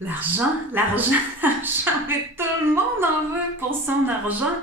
L'argent, l'argent, l'argent, mais tout le monde en veut pour son argent.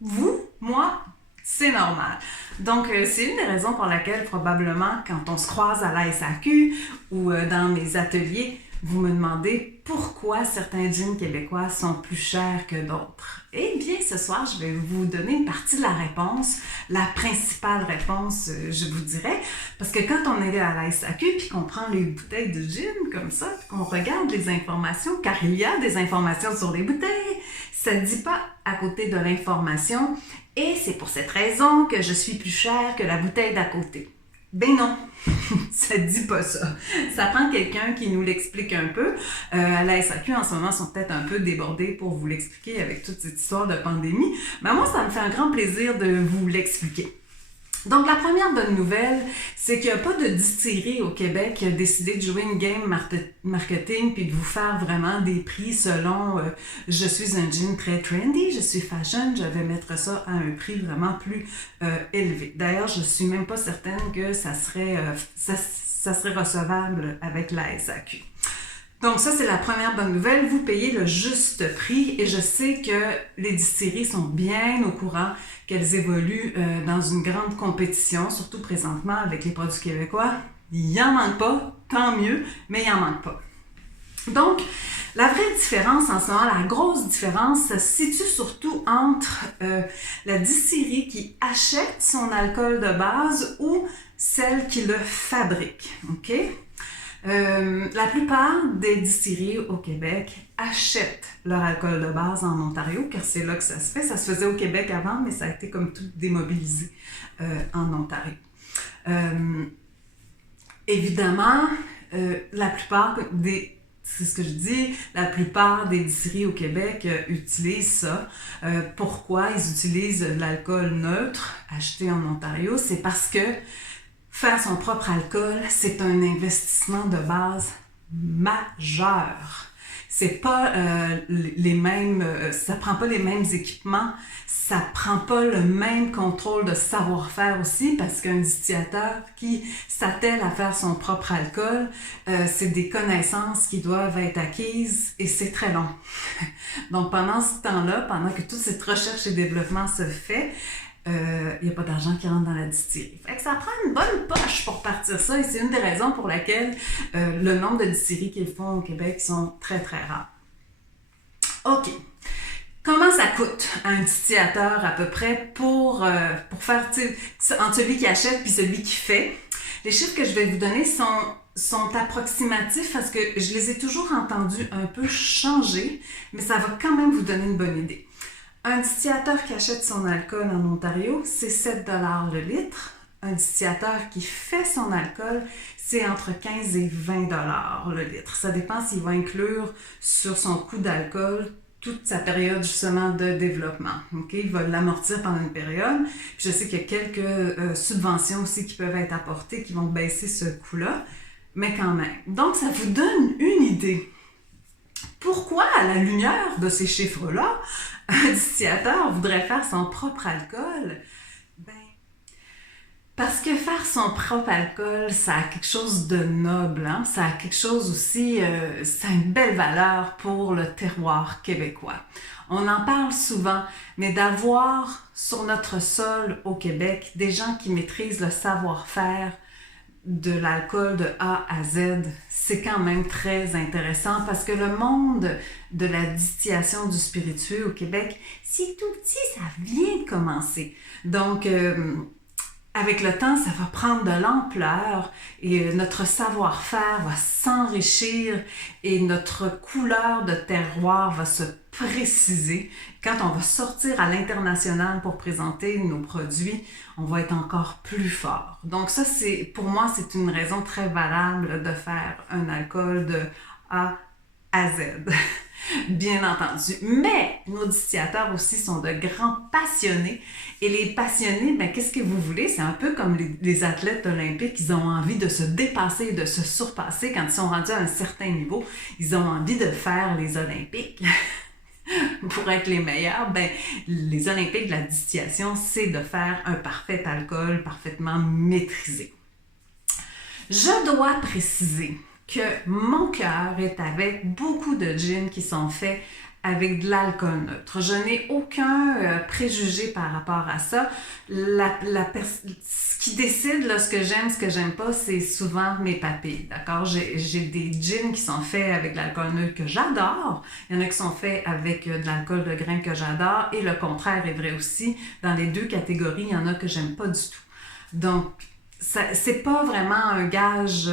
Vous, moi, c'est normal. Donc, c'est une des raisons pour laquelle, probablement, quand on se croise à la SAQ ou dans mes ateliers, vous me demandez pourquoi certains jeans québécois sont plus chers que d'autres. Eh bien, ce soir, je vais vous donner une partie de la réponse, la principale réponse, je vous dirais, parce que quand on est à la SAQ puis qu'on prend les bouteilles de gin comme ça, qu'on regarde les informations, car il y a des informations sur les bouteilles, ça ne dit pas à côté de l'information, et c'est pour cette raison que je suis plus chère que la bouteille d'à côté. Ben non, ça ne dit pas ça. Ça prend quelqu'un qui nous l'explique un peu. À la SAQ, en ce moment, sont peut-être un peu débordés pour vous l'expliquer avec toute cette histoire de pandémie. Mais moi, ça me fait un grand plaisir de vous l'expliquer. Donc, la première bonne nouvelle, c'est qu'il n'y a pas de distillerie au Québec qui a décidé de jouer une game marketing puis de vous faire vraiment des prix selon je suis un jean très trendy, je suis fashion, je vais mettre ça à un prix vraiment plus élevé. D'ailleurs, je suis même pas certaine que ça serait recevable avec la SAQ. Donc ça, c'est la première bonne nouvelle. Vous payez le juste prix et je sais que les distilleries sont bien au courant qu'elles évoluent dans une grande compétition, surtout présentement avec les produits québécois. Il n'y en manque pas, tant mieux, mais il n'y en manque pas. Donc, la vraie différence en ce moment, la grosse différence, ça se situe surtout entre la distillerie qui achète son alcool de base ou celle qui le fabrique. OK? La plupart des distilleries au Québec achètent leur alcool de base en Ontario, car c'est là que ça se fait. Ça se faisait au Québec avant, mais ça a été comme tout démobilisé en Ontario. Évidemment, la plupart des... C'est ce que je dis, la plupart des distilleries au Québec utilisent ça. Pourquoi ils utilisent l'alcool neutre acheté en Ontario? C'est parce que faire son propre alcool, c'est un investissement de base majeur. C'est pas les mêmes, ça prend pas les mêmes équipements, ça prend pas le même contrôle de savoir-faire aussi, parce qu'un distillateur qui s'attelle à faire son propre alcool, c'est des connaissances qui doivent être acquises et c'est très long. Donc pendant ce temps-là, pendant que toute cette recherche et développement se fait, il n'y a pas d'argent qui rentre dans la distillerie. Fait que ça prend une bonne poche pour partir ça et c'est une des raisons pour laquelle le nombre de distilleries qu'ils font au Québec sont très très rares. OK. Comment ça coûte à un distillateur à peu près pour faire, entre celui qui achète puis celui qui fait? Les chiffres que je vais vous donner sont approximatifs parce que je les ai toujours entendus un peu changer, mais ça va quand même vous donner une bonne idée. Un distillateur qui achète son alcool en Ontario, c'est 7 $ le litre. Un distillateur qui fait son alcool, c'est entre 15 et 20 $ le litre. Ça dépend s'il va inclure sur son coût d'alcool toute sa période justement de développement. Okay? Il va l'amortir pendant une période. Puis je sais qu'il y a quelques subventions aussi qui peuvent être apportées qui vont baisser ce coût-là, mais quand même. Donc ça vous donne une idée. Pourquoi, à la lumière de ces chiffres-là, un distillateur voudrait faire son propre alcool? Parce que faire son propre alcool, ça a quelque chose de noble, hein? Ça a quelque chose aussi, ça a une belle valeur pour le terroir québécois. On en parle souvent, mais d'avoir sur notre sol au Québec des gens qui maîtrisent le savoir-faire de l'alcool de A à Z, c'est quand même très intéressant parce que le monde de la distillation du spiritueux au Québec, c'est tout petit, ça vient de commencer. Donc, avec le temps, ça va prendre de l'ampleur et notre savoir-faire va s'enrichir et notre couleur de terroir va se préciser. Quand on va sortir à l'international pour présenter nos produits, on va être encore plus fort. Donc ça, pour moi, c'est une raison très valable de faire un alcool de A à Z. Bien entendu. Mais nos distillateurs aussi sont de grands passionnés. Et les passionnés, qu'est-ce que vous voulez? C'est un peu comme les athlètes olympiques. Ils ont envie de se dépasser, de se surpasser. Quand ils sont rendus à un certain niveau, ils ont envie de faire les Olympiques. Pour être les meilleurs, les Olympiques de la distillation, c'est de faire un parfait alcool parfaitement maîtrisé. Je dois préciser que mon cœur est avec beaucoup de gins qui sont faits avec de l'alcool neutre. Je n'ai aucun préjugé par rapport à ça. Ce qui décide là, ce que j'aime pas, c'est souvent mes papilles, d'accord? J'ai des gins qui sont faits avec de l'alcool neutre que j'adore. Il y en a qui sont faits avec de l'alcool de grain que j'adore. Et le contraire est vrai aussi. Dans les deux catégories, il y en a que j'aime pas du tout. Donc, c'est pas vraiment un gage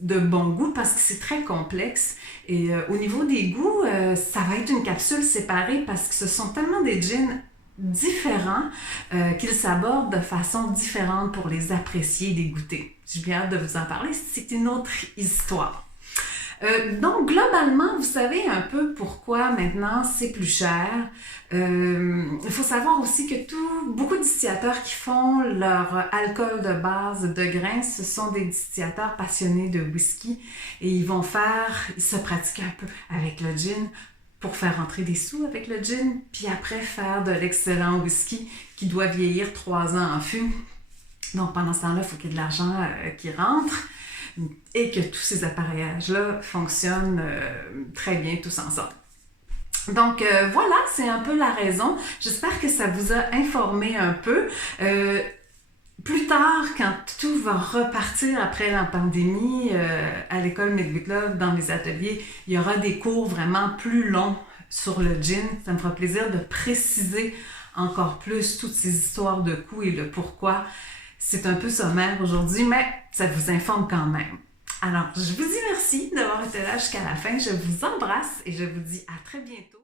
de bon goût parce que c'est très complexe. Et au niveau des goûts, ça va être une capsule séparée parce que ce sont tellement des gins différents qu'ils s'abordent de façon différente pour les apprécier et les goûter. J'ai bien hâte de vous en parler, c'est une autre histoire. Donc, globalement, vous savez un peu pourquoi maintenant c'est plus cher. Il faut savoir aussi que beaucoup de distillateurs qui font leur alcool de base de grains, ce sont des distillateurs passionnés de whisky et ils se pratiquent un peu avec le gin pour faire rentrer des sous avec le gin, puis après faire de l'excellent whisky qui doit vieillir 3 ans en fût. Donc, pendant ce temps-là, il faut qu'il y ait de l'argent qui rentre et que tous ces appareillages-là fonctionnent très bien tous ensemble. Donc voilà, c'est un peu la raison. J'espère que ça vous a informé un peu. Plus tard, quand tout va repartir après la pandémie, à l'école Medvic Love, dans les ateliers, il y aura des cours vraiment plus longs sur le gin. Ça me fera plaisir de préciser encore plus toutes ces histoires de coûts et le pourquoi. C'est un peu sommaire aujourd'hui, mais ça vous informe quand même. Alors, je vous dis merci d'avoir été là jusqu'à la fin. Je vous embrasse et je vous dis à très bientôt.